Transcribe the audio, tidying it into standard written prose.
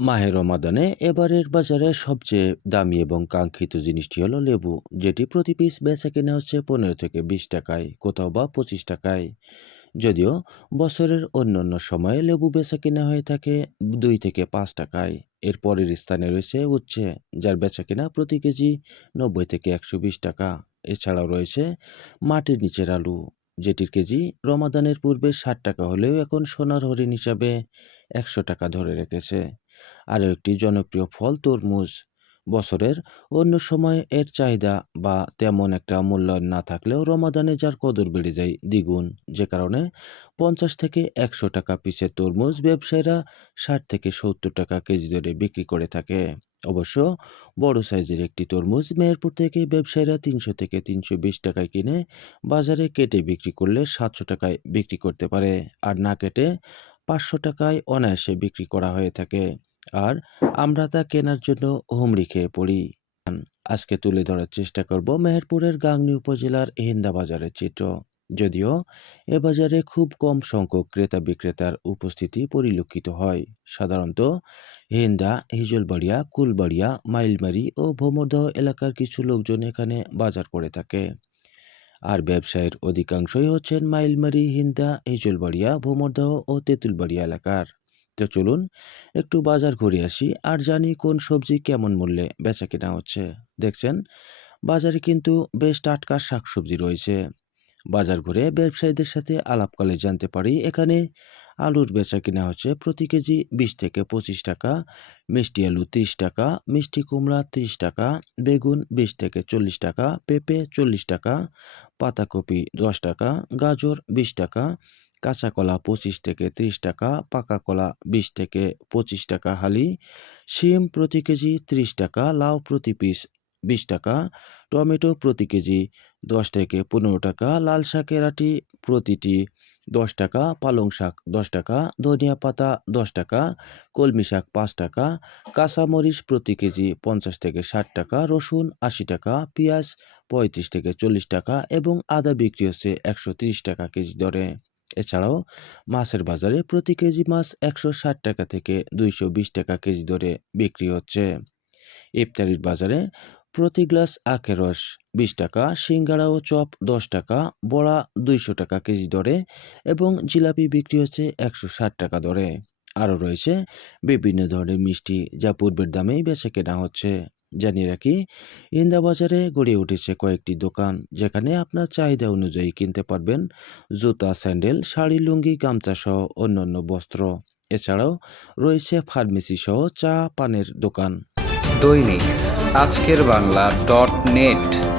মাহে রমাদানে এবারের বাজারে সবচেয়ে দামি এবং কাঙ্ক্ষিত জিনিসটি হলো লেবু, যেটি প্রতি পিস বেচা কেনা হচ্ছে 15 থেকে 20 টাকায়, কোথাও বা 25 টাকায়। যদিও বছরের অন্যান্য সময়ে লেবু বেচা কেনা হয়ে থাকে 2 থেকে 5 টাকায়। এর পরের স্থানে রয়েছে উচ্ছে, যার বেচা কেনা প্রতি কেজি 90 থেকে 120 টাকা। এছাড়াও রয়েছে মাটির নিচের আলু, যেটির কেজি রমাদানের পূর্বে 60 টাকা হলেও এখন সোনার হরিণ হিসাবে 100 টাকা ধরে রেখেছে। আরও একটি জনপ্রিয় ফল তরমুজ। বছরের অন্য সময় এর চাহিদা বা তেমন একটা মূল্যায়ন না থাকলেও রমাদানে যার কদর বেড়ে যায় দ্বিগুণ, যে কারণে 50 থেকে 100 টাকা পিসের তরমুজ ব্যবসায়ীরা 60 থেকে 70 টাকা কেজি দরে বিক্রি করে থাকে। অবশ্য বড় সাইজের একটি তরমুজ মেহেরপুর থেকে ব্যবসায়ীরা 300 থেকে 320 টাকায় কিনে বাজারে কেটে বিক্রি করলে 700 টাকায় বিক্রি করতে পারে, আর না কেটে 500 টাকায় অনায়াসে বিক্রি করা হয়ে থাকে। আর আমরা তা কেনার জন্য হুমড়ি খেয়ে পড়ি। আজকে তুলে ধরার চেষ্টা করব মেহেরপুরের গাংনী উপজেলার হিন্দা বাজারের চিত্র। যদিও এ বাজারে খুব কম সংখ্যক ক্রেতা বিক্রেতার উপস্থিতি পরিলক্ষিত হয়। সাধারণত হিন্দা, হিজলবাড়িয়া, কুলবাড়িয়া, মাইলমারি ও ভোমরদহ এলাকার কিছু লোকজন এখানে বাজার করে থাকে। আর ব্যবসায়ের অধিকাংশই হচ্ছেন মাইলমারি, হিন্দা, হিজলবাড়িয়া, ভোমরদহ ও তেঁতুলবাড়িয়া এলাকার। তো চলুন একটু বাজার ঘুরে আসি আর জানি কোন সবজি কেমন মূল্যে বেচা কেনা হচ্ছে। দেখছেন, বাজারে কিন্তু বেশ টাটকা শাকসবজি রয়েছে। বাজার ঘুরে ব্যবসায়ীদের সাথে আলাপকালে জানতে পারি এখানে আলুর বেচা কিনা হচ্ছে প্রতি কেজি 20 থেকে 25 টাকা, মিষ্টি আলু 30 টাকা, মিষ্টি কুমড়া 30 টাকা, বেগুন 20 থেকে 40 টাকা, পেঁপে 40 টাকা, পাতাকপি 10 টাকা, গাজর 20 টাকা, কাঁচা কলা 25 থেকে 30 টাকা, পাকা কলা 20 থেকে 25 টাকা হালি, শিম প্রতি কেজি 30 টাকা, লাউ প্রতি পিস 20 টাকা, টমেটো প্রতি কেজি 10 থেকে 15 টাকা, লাল শাকের আটি প্রতিটি 10 টাকা, পালং শাক 10 টাকা, ধনিয়া পাতা 10 টাকা, কলমি শাক 5 টাকা, কাঁচামরিচ প্রতি কেজি 50 থেকে 60 টাকা, রসুন 80 টাকা, পেঁয়াজ 35 থেকে 40 টাকা এবং আদা বিক্রি হচ্ছে 130 টাকা কেজি দরে। এছাড়াও মাছের বাজারে প্রতি কেজি মাছ 160 টাকা থেকে 220 টাকা কেজি দরে বিক্রি হচ্ছে। ইফতারির বাজারে প্রতি গ্লাস আখের রস 20 টাকা, সিঙ্গাড়া ও চপ 10 টাকা, বড়া 200 টাকা কেজি দরে এবং জিলাপি বিক্রি হচ্ছে 160 টাকা দরে। আরও রয়েছে বিভিন্ন ধরনের মিষ্টি, যা পূর্বের দামেই বেচা কেনা হচ্ছে। জানিয়ে রাখি, ইন্দা বাজারে গড়ে উঠেছে কয়েকটি দোকান, যেখানে আপনার চাহিদা অনুযায়ী কিনতে পারবেন জুতা, স্যান্ডেল, শাড়ি, লুঙ্গি, গামছা সহ অন্যান্য বস্ত্র। এছাড়াও রয়েছে ফার্মেসি সহ চা পানের দোকান। দৈনিক আজকের বাংলা .net